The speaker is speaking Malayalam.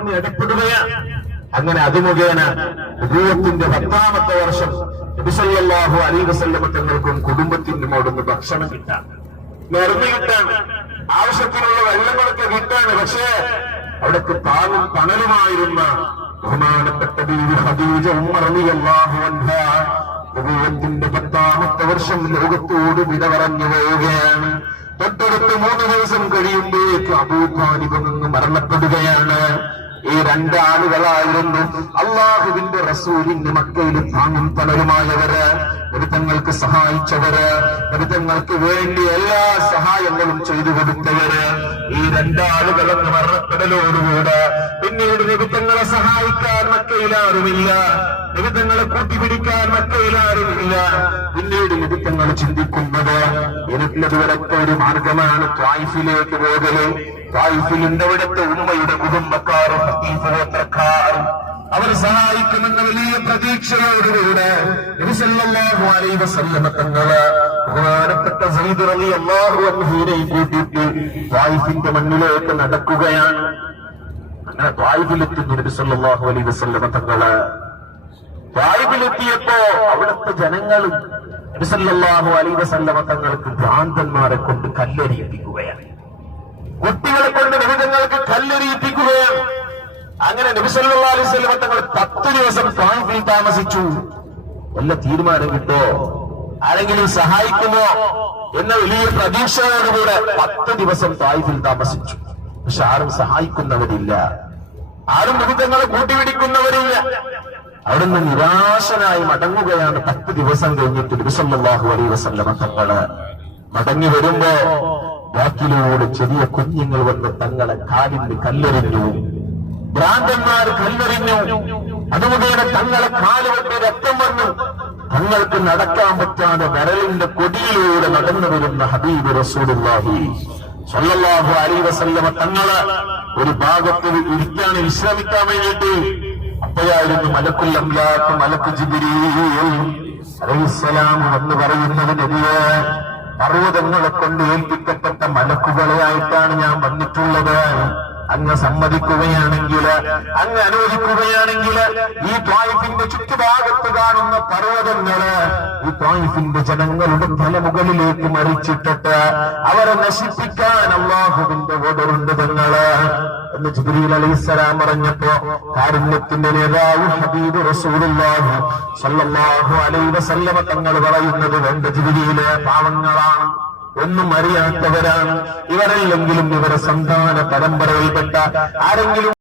അവിടുന്ന് ഇടപെടുകയാണ്. അങ്ങനെ അത് മുഖേന നബുവത്തിന്റെ 10ാമത്തെ വർഷം നബി സല്ലല്ലാഹു അലൈഹി വസല്ലം തങ്ങൾക്കും കുടുംബത്തിനും അവിടുന്ന് ഭക്ഷണം കിട്ടാൻ, മരുന്ന് കിട്ടാൻ, ആവശ്യത്തിനുള്ള വെള്ളങ്ങളൊക്കെ കിട്ടാണ്. പക്ഷേ അവിടേക്ക് താങ്ങും തണലുമായിരുന്ന ബഹുമാനപ്പെട്ട ബീവി ഖദീജ ഉമ്മ റളിയല്ലാഹു അൻഹാ നബുവത്തിന്റെ 10ാമത്തെ വർഷം ലോകത്തോട് വിട പറഞ്ഞു പോവുകയാണ്. തൊട്ടടുത്ത് 3 ദിവസം കഴിയുമ്പോഴേക്ക് അബൂ താലിബ് നിന്ന് മരണപ്പെടുകയാണ്. ഈ 2 ആളുകളായിരുന്നു അള്ളാഹുവിന്റെ റസൂലിന്റെ മക്കയിൽ താങ്ങും തണലുമായവര്, നബിതങ്ങൾക്ക് സഹായിച്ചവര്, നബിതങ്ങൾക്ക് വേണ്ടി എല്ലാ സഹായങ്ങളും ചെയ്തു കൊടുത്തവര്. ഈ 2 ആളുകളും മരണപ്പെടലോടുകൂടെ പിന്നീട് നബിതങ്ങളെ സഹായിക്കാൻ മക്കയിലാരുമില്ല, നബിതങ്ങളെ കൂട്ടിപ്പിടിക്കാൻ മക്കയിലാരുമില്ല. പിന്നീട് നബിതങ്ങൾ ചിന്തിക്കുന്നത് എനിക്കുള്ളതുവരത്തെ ഒരു മാർഗമാണ് ത്വായിഫിലേക്ക് പോകല്. ത്വായിഫിലുണ്ട് അവിടുത്തെ ഉമ്മയുടെ കുടുംബക്കാരും ഗോത്രക്കാരും അവർ സഹായിക്കുമെന്ന വലിയ പ്രതീക്ഷയോടുകൂടെ നബി സല്ലല്ലാഹു അലൈഹി വസല്ലം തങ്ങള് ബഹുമാനപ്പെട്ട സയ്യിദ് റളിയല്ലാഹു അൻഹുവിനെയും കൂട്ടിയിട്ട് ത്വായിഫിന്റെ മണ്ണിലേക്ക് നടക്കുകയാണ്. അങ്ങനെ ത്വായിഫിലെത്തുന്നു നബി സല്ലല്ലാഹു അലൈഹി വസല്ലം തങ്ങള്. ത്വായിഫിലെത്തിയപ്പോ അവിടുത്തെ ജനങ്ങളും നബി സല്ലല്ലാഹു അലൈഹി വസല്ലം തങ്ങൾക്ക് ഭ്രാന്തന്മാരെ കൊണ്ട് കല്ലെറിയിപ്പിക്കുകയാണ്, കുട്ടികളെ കൊണ്ട് നബിതങ്ങൾക്ക് കല്ലെറിയിപ്പിക്കുകയാണ്. അങ്ങനെ നബി സല്ലല്ലാഹു അലൈഹി വസല്ലം തങ്ങൾ 10 ദിവസം ത്വായിഫിൽ താമസിച്ചു. വല്ല തീരുമാനം കിട്ടോ, ആരെങ്കിലും സഹായിക്കുമോ എന്ന വലിയ പ്രതീക്ഷയോടുകൂടെ 10 ദിവസം ത്വായിഫിൽ താമസിച്ചു. പക്ഷെ ആരും സഹായിക്കുന്നവരില്ല, ആരും നബിതങ്ങളെ കൂട്ടിപിടിക്കുന്നവരില്ല. അവിടുന്ന് നിരാശനായി മടങ്ങുകയാണ്. 10 ദിവസം കഴിഞ്ഞിട്ട് നബി സല്ലല്ലാഹു അലൈഹി വസല്ലം തങ്ങള് മടങ്ങി വരുമ്പോ ബാക്കിലൂടെ ചെറിയ കുഞ്ഞുങ്ങൾ വന്ന് തങ്ങളെ കാലിന് കല്ലെറിഞ്ഞു, ഭ്രാന്തന്മാർ കല്ലെറിഞ്ഞു. അതുമുഖേന തങ്ങളെ കാലുകൊണ്ട് രക്തം വന്നു. തങ്ങൾക്ക് നടക്കാൻ പറ്റാതെ വിരലിന്റെ കൊടിയിലൂടെ നടന്നു വരുന്ന ഹബീബ് റസൂലുള്ളാഹി സ്വല്ലല്ലാഹു അലൈഹി വസല്ലം തങ്ങള് ഒരു ഭാഗത്ത് ഇരിക്കാൻ വിശ്രമിക്കാൻ വേണ്ടിയിട്ട് അപ്പോഴായിരുന്നു മലക്കുൽ അംലാഖ് മലക്ക് ജിബ്രീൽ അലൈഹിസ്സലാം എന്ന് പറയുന്നത് നബിയെ, പർവ്വതങ്ങളെ കൊണ്ട് ഏൽപ്പിക്കപ്പെട്ട മലക്കുകളായിട്ടാണ് ഞാൻ വന്നിട്ടുള്ളത്. അങ്ങ് സമ്മതിക്കുകയാണെങ്കിൽ, അങ്ങ് അനുവദിക്കുകയാണെങ്കിൽ ഈ ത്വായിഫിന്റെ ചുറ്റുഭാഗത്ത് കാണുന്ന പർവ്വതങ്ങള് ഈ ത്വായിഫിന്റെ ജനങ്ങളുടെ തലമുകളിലേക്ക് മറിച്ചിട്ടിട്ട് അവരെ നശിപ്പിക്കാൻ അല്ലാഹുവിന്റെ ഓർഡറുണ്ട് തങ്ങള് എന്ന് ജിബ്രീൽ അലൈഹിസ്സലാം പറഞ്ഞപ്പോ കാരുണ്യത്തിന്റെ നേതാവ് ഹബീബ് റസൂലുള്ളാഹി സ്വല്ലല്ലാഹു അലൈഹി വസല്ലം തങ്ങൾ പറയുന്നത്, വേണ്ട ജിബ്രീലെ, പാവങ്ങളാണ്, ഒന്നും അറിയാത്തവരാണ് ഇവരല്ലെങ്കിലും ഇവരെ സന്താന പരമ്പരയിൽപ്പെട്ട ആരെങ്കിലും